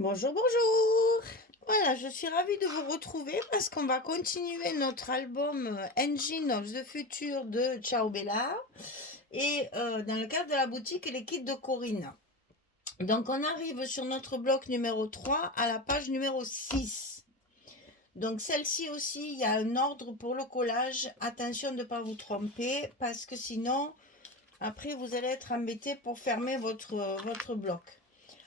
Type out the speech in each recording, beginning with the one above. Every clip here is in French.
Bonjour, bonjour. Voilà, je suis ravie de vous retrouver parce qu'on va continuer notre album Engine of the Future de Ciao Bella et dans le cadre de la boutique et les kits de Corinne. Donc on arrive sur notre bloc numéro 3 à la page numéro 6. Donc celle-ci aussi, il y a un ordre pour le collage. Attention de ne pas vous tromper parce que sinon, après vous allez être embêté pour fermer votre bloc.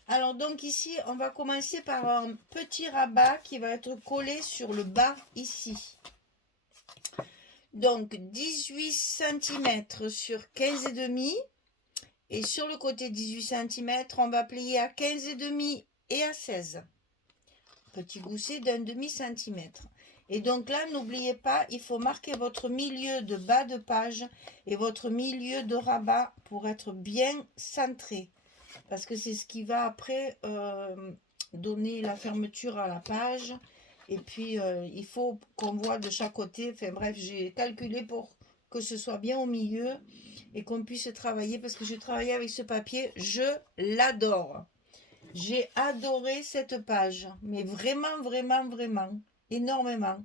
Alors donc ici, on va commencer par un petit rabat qui va être collé sur le bas ici. Donc 18 cm sur 15,5 et sur le côté 18 cm, on va plier à 15,5 et à 16. Petit gousset d'un demi-centimètre. Et donc là, n'oubliez pas, il faut marquer votre milieu de bas de page et votre milieu de rabat pour être bien centré. Parce que c'est ce qui va après donner la fermeture à la page. Et puis, il faut qu'on voit de chaque côté. Enfin bref, j'ai calculé pour que ce soit bien au milieu et qu'on puisse travailler. Parce que je travaille avec ce papier, je l'adore. J'ai adoré cette page. Mais vraiment, vraiment, vraiment. Énormément.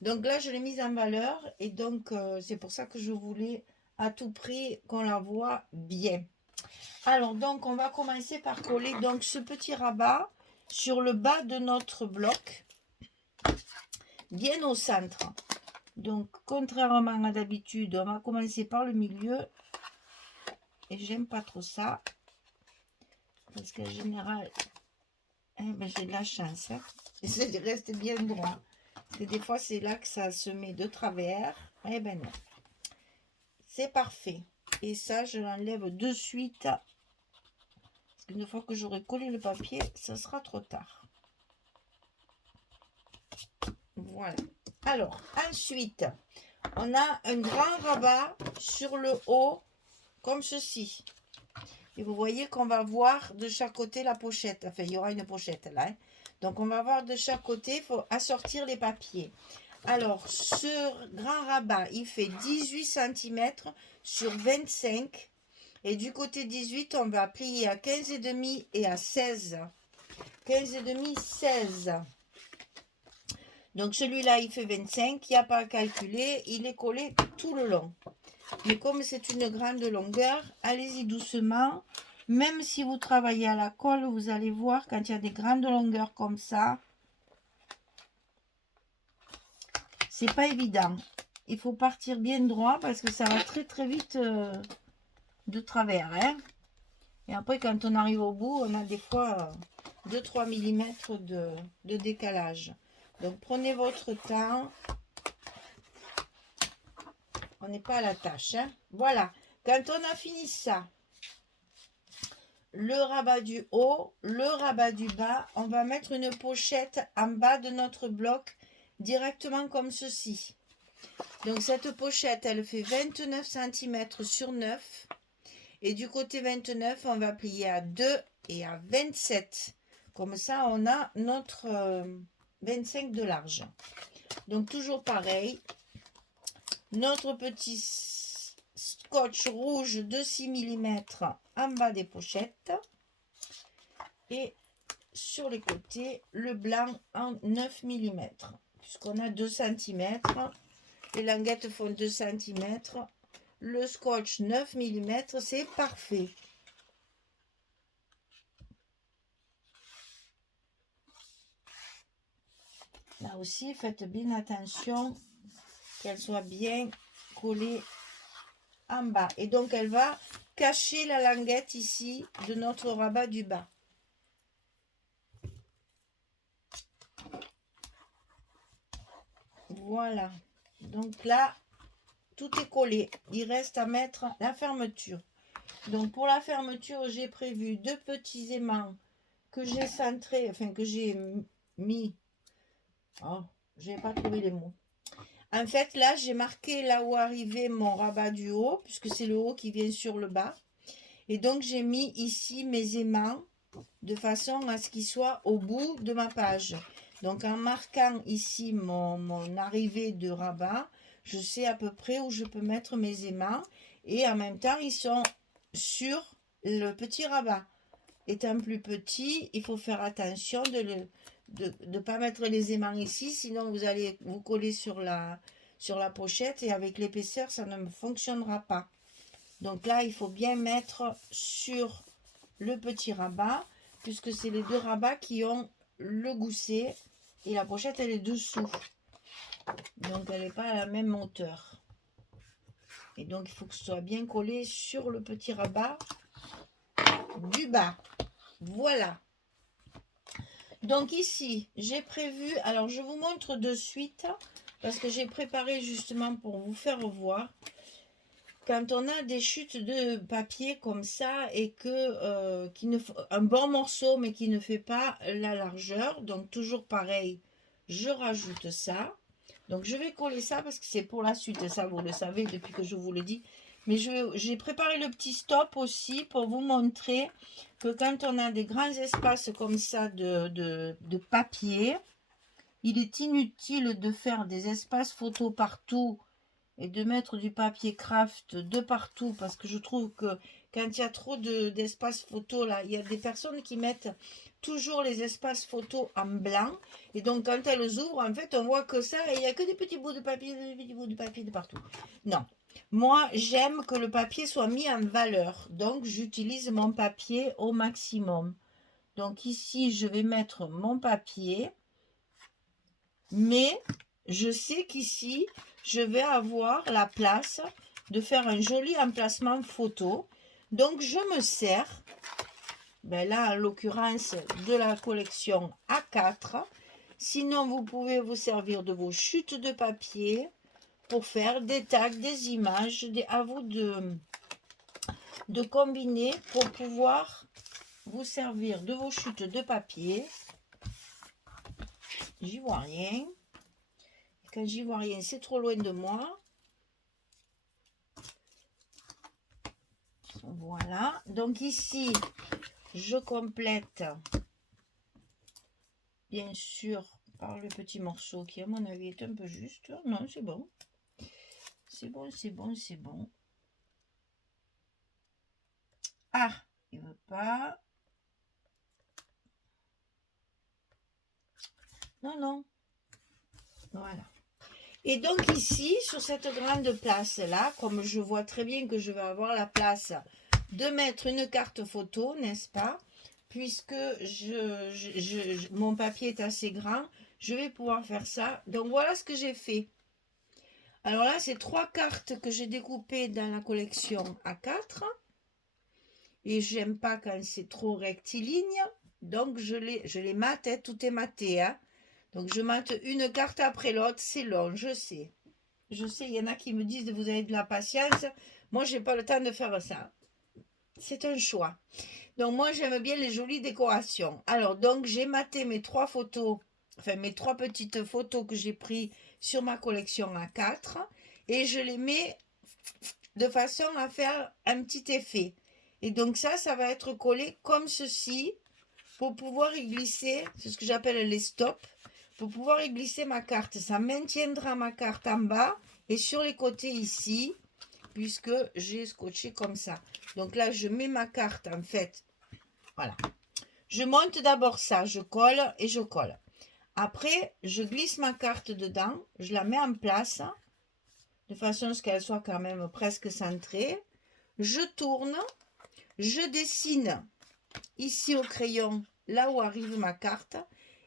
Donc là, je l'ai mise en valeur. Et donc, c'est pour ça que je voulais à tout prix qu'on la voit bien. Alors, donc, on va commencer par coller donc ce petit rabat sur le bas de notre bloc, bien au centre. Donc, contrairement à d'habitude, on va commencer par le milieu. Et j'aime pas trop ça. Parce qu'en général, j'ai de la chance. J'essaie de rester bien droit. Parce que des fois, c'est là que ça se met de travers. Eh ben non. C'est parfait. Et ça, je l'enlève de suite. Parce qu'une fois que j'aurai collé le papier, ça sera trop tard. Voilà. Alors, ensuite, on a un grand rabat sur le haut, comme ceci. Et vous voyez qu'on va voir de chaque côté la pochette. Enfin, il y aura une pochette là. Donc, on va voir de chaque côté, il faut assortir les papiers. Alors, ce grand rabat, il fait 18 cm sur 25. Et du côté 18, on va plier à 15,5 et à 16. 15,5, 16. Donc celui-là, il fait 25, il n'y a pas à calculer, il est collé tout le long. Mais comme c'est une grande longueur, allez-y doucement. Même si vous travaillez à la colle, vous allez voir quand il y a des grandes longueurs comme ça, c'est pas évident. Il faut partir bien droit parce que ça va très très vite de travers. Et après, quand on arrive au bout, on a des fois 2-3 mm de décalage. Donc prenez votre temps. On n'est pas à la tâche. Voilà. Quand on a fini ça, le rabat du haut, le rabat du bas, on va mettre une pochette en bas de notre bloc directement comme ceci. Donc cette pochette, elle fait 29 cm sur 9. Et du côté 29, on va plier à 2 et à 27. Comme ça, on a notre 25 de large. Donc toujours pareil. Notre petit scotch rouge de 6 mm en bas des pochettes. Et sur les côtés, le blanc en 9 mm. Puisqu'on a 2 cm. Les languettes font 2 cm. Le scotch 9 mm, c'est parfait. Là aussi, faites bien attention qu'elle soit bien collée en bas. Et donc, elle va cacher la languette ici de notre rabat du bas. Voilà. Donc là, tout est collé. Il reste à mettre la fermeture. Donc, pour la fermeture, j'ai prévu 2 petits aimants que j'ai centrés, enfin que j'ai mis. Oh, j'ai pas trouvé les mots. En fait, là, j'ai marqué là où arrivait mon rabat du haut, puisque c'est le haut qui vient sur le bas. Et donc, j'ai mis ici mes aimants de façon à ce qu'ils soient au bout de ma page. Donc, en marquant ici mon arrivée de rabat, je sais à peu près où je peux mettre mes aimants. Et en même temps, ils sont sur le petit rabat. étant plus petit, il faut faire attention de ne pas mettre les aimants ici, sinon vous allez vous coller sur la pochette et avec l'épaisseur, ça ne fonctionnera pas. Donc là, il faut bien mettre sur le petit rabat, puisque c'est les deux rabats qui ont le gousset et la pochette, elle est dessous. Donc, elle n'est pas à la même hauteur. Et donc, il faut que ce soit bien collé sur le petit rabat du bas. Voilà. Donc ici, j'ai prévu, alors je vous montre de suite, parce que j'ai préparé justement pour vous faire voir. Quand on a des chutes de papier comme ça et que un bon morceau mais qui ne fait pas la largeur, donc toujours pareil, je rajoute ça. Donc je vais coller ça parce que c'est pour la suite, ça vous le savez depuis que je vous le dis. Mais j'ai préparé le petit stop aussi pour vous montrer que quand on a des grands espaces comme ça de papier, il est inutile de faire des espaces photos partout et de mettre du papier craft de partout, parce que je trouve que quand il y a trop d'espace photo là, il y a des personnes qui mettent toujours les espaces photos en blanc, et donc quand elles ouvrent, en fait on voit que ça, et il n'y a que des petits bouts de papier, des petits bouts de papier de partout. Non, moi j'aime que le papier soit mis en valeur, donc j'utilise mon papier au maximum. Donc ici je vais mettre mon papier, mais je sais qu'ici je vais avoir la place de faire un joli emplacement photo. Donc je me sers, ben là en l'occurrence de la collection A4. Sinon vous pouvez vous servir de vos chutes de papier pour faire des tags, des images, à vous de combiner pour pouvoir vous servir de vos chutes de papier. J'y vois rien. Quand j'y vois rien, c'est trop loin de moi. Voilà. Donc ici, je complète, bien sûr, par le petit morceau qui, à mon avis, est un peu juste. Non, c'est bon. C'est bon, c'est bon, c'est bon. Ah, il ne veut pas. Non, non. Voilà. Et donc ici, sur cette grande place-là, comme je vois très bien que je vais avoir la place de mettre une carte photo, n'est-ce pas? Puisque mon papier est assez grand, je vais pouvoir faire ça. Donc voilà ce que j'ai fait. Alors là, c'est 3 cartes que j'ai découpées dans la collection A4. Et j'aime pas quand c'est trop rectiligne. Donc je les mate, hein, tout est maté. Hein. Donc je mate une carte après l'autre, c'est long, je sais. Je sais, il y en a qui me disent vous avez de la patience. Moi, j'ai pas le temps de faire ça. C'est un choix. Donc moi, j'aime bien les jolies décorations. Alors, donc j'ai maté mes 3 photos, enfin mes 3 petites photos que j'ai prises sur ma collection A4 et je les mets de façon à faire un petit effet. Et donc ça va être collé comme ceci pour pouvoir y glisser, c'est ce que j'appelle les stops, pour pouvoir y glisser ma carte. Ça maintiendra ma carte en bas et sur les côtés ici, puisque j'ai scotché comme ça. Donc là, je mets ma carte en fait. Voilà. Je monte d'abord ça, je colle et je colle. Après, je glisse ma carte dedans, je la mets en place, de façon à ce qu'elle soit quand même presque centrée. Je tourne, je dessine ici au crayon, là où arrive ma carte.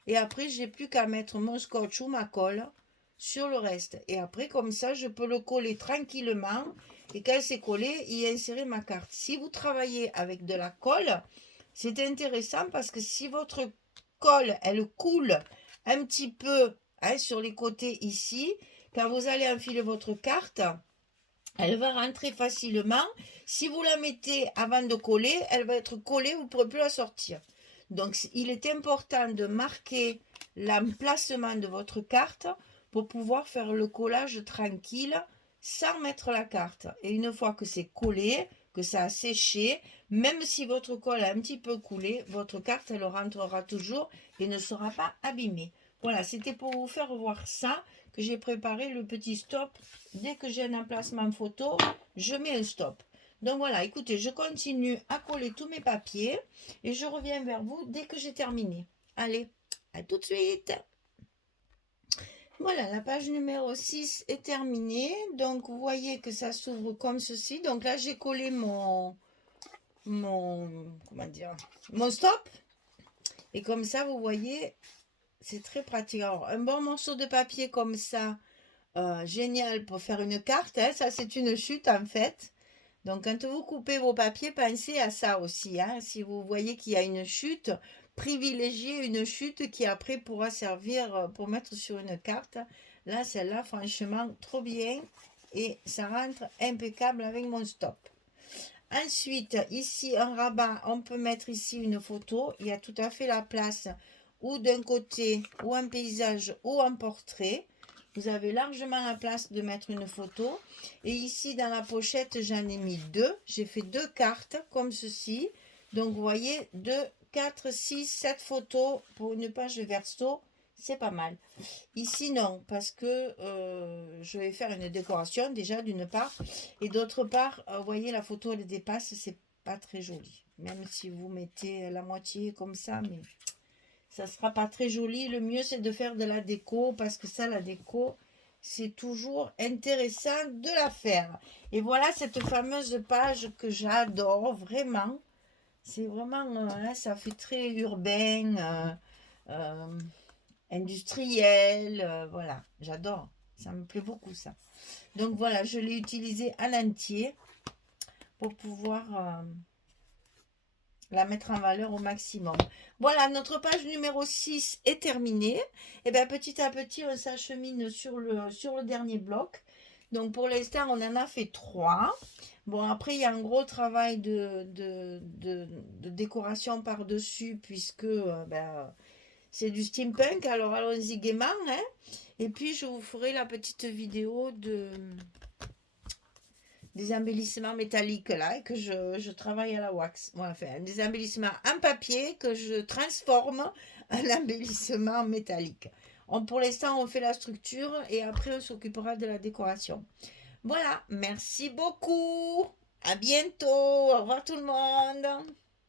Et après, j'ai plus qu'à mettre mon scotch ou ma colle sur le reste. Et après, comme ça, je peux le coller tranquillement. Et quand c'est collé, y insérer ma carte. Si vous travaillez avec de la colle, c'est intéressant parce que si votre colle, elle coule un petit peu hein, sur les côtés ici, quand vous allez enfiler votre carte, elle va rentrer facilement. Si vous la mettez avant de coller, elle va être collée, vous ne pourrez plus la sortir. Donc, il est important de marquer l'emplacement de votre carte pour pouvoir faire le collage tranquille sans mettre la carte. Et une fois que c'est collé, que ça a séché, même si votre colle a un petit peu coulé, votre carte, elle rentrera toujours et ne sera pas abîmée. Voilà, c'était pour vous faire voir ça que j'ai préparé le petit stop. Dès que j'ai un emplacement photo, je mets un stop. Donc voilà, écoutez, je continue à coller tous mes papiers et je reviens vers vous dès que j'ai terminé. Allez, à tout de suite. Voilà, la page numéro 6 est terminée. Donc vous voyez que ça s'ouvre comme ceci. Donc là, j'ai collé comment dire, mon stop. Et comme ça, vous voyez, c'est très pratique. Alors, un bon morceau de papier comme ça, génial pour faire une carte. Hein. Ça, c'est une chute en fait. Donc, quand vous coupez vos papiers, pensez à ça aussi. Hein. Si vous voyez qu'il y a une chute, privilégiez une chute qui après pourra servir pour mettre sur une carte. Là, celle-là, franchement, trop bien. Et ça rentre impeccable avec mon stop. Ensuite, ici, un rabat, on peut mettre ici une photo. Il y a tout à fait la place ou d'un côté, ou un paysage, ou un portrait. Vous avez largement la place de mettre une photo. Et ici, dans la pochette, j'en ai mis deux. J'ai fait deux cartes, comme ceci. Donc, vous voyez, 2, 4, 6, 7 photos pour une page de verso. C'est pas mal. Ici, non, parce que je vais faire une décoration, déjà, d'une part. Et d'autre part, vous voyez, la photo, elle dépasse, c'est pas très joli. Même si vous mettez la moitié comme ça, mais ça sera pas très joli. Le mieux, c'est de faire de la déco, parce que ça, la déco, c'est toujours intéressant de la faire. Et voilà cette fameuse page que j'adore, vraiment. C'est vraiment, ça fait très urbain, industriel, voilà, j'adore. Ça me plaît beaucoup, ça. Donc voilà, je l'ai utilisé à l'entier pour pouvoir la mettre en valeur au maximum. Voilà, notre page numéro 6 est terminée. Et bien petit à petit, on s'achemine sur le dernier bloc. Donc pour l'instant, on en a fait 3. Bon, après, il y a un gros travail de décoration par-dessus, puisque c'est du steampunk. Alors allons-y gaiement. Hein. Et puis, je vous ferai la petite vidéo des embellissements métalliques là que je travaille à la wax. Voilà, enfin, des embellissements en papier que je transforme en embellissement métallique. Pour l'instant, on fait la structure et après, on s'occupera de la décoration. Voilà, merci beaucoup. À bientôt. Au revoir tout le monde.